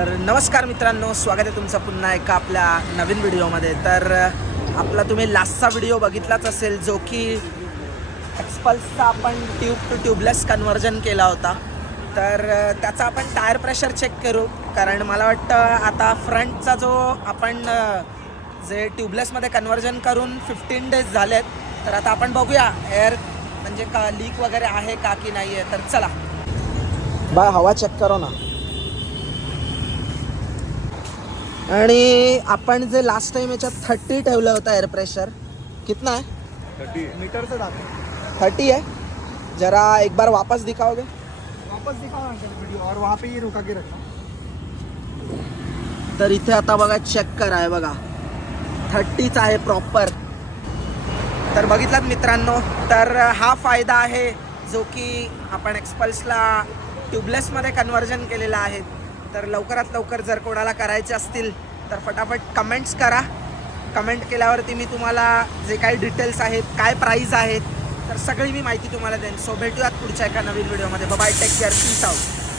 तर नमस्कार मित्रांनो, स्वागत आहे तुमचं पुन्हा एका आपल्या नवीन व्हिडिओमध्ये. तर आपला तुम्ही लास्टचा व्हिडिओ बघितलाच असेल, जो की एक्सपल्सचा आपण ट्यूब टू ट्यूबलेस कन्वर्जन केला होता. तर त्याचा आपण टायर प्रेशर चेक करू, कारण मला वाटतं आता फ्रंटचा जो आपण जे ट्यूबलेसमध्ये कन्वर्जन करून 15 डेज झालेत, तर आता आपण बघूया एअर म्हणजे का लीक वगैरे आहे का की नाही आहे. तर चला बा हवा चेक करो ना. आणि आपण जे लास्ट टाइम याच्यात 30 ठेवलं होतं एअर प्रेशर, कितना है? 30 मीटर से डाल 30 है. जरा एक बार वापस दिखाओगे? वापस दिखाओ अंकल वीडियो, और वहाँ पे ही रुका के रखना. तर इथे आता बघा, चेक करा, आहे बघा 30च आहे प्रॉपर. तर बघितलात मित्रांनो, तर हा फायदा आहे जो की आपण एक्सपल्सला ट्यूबलेसमध्ये कन्वर्जन केलेला आहे. तर लवकरात लवकर जर कोणाला करायचे असतील तर फटाफट कमेंट्स करा. कमेंट केल्यावरती मी तुम्हाला जे काही डिटेल्स आहेत, काय प्राईस आहेत, तर सगळी मी माहिती तुम्हाला देईन. सो भेटूयात पुढच्या एका नवीन व्हिडिओमध्ये. Bye, take care, peace out.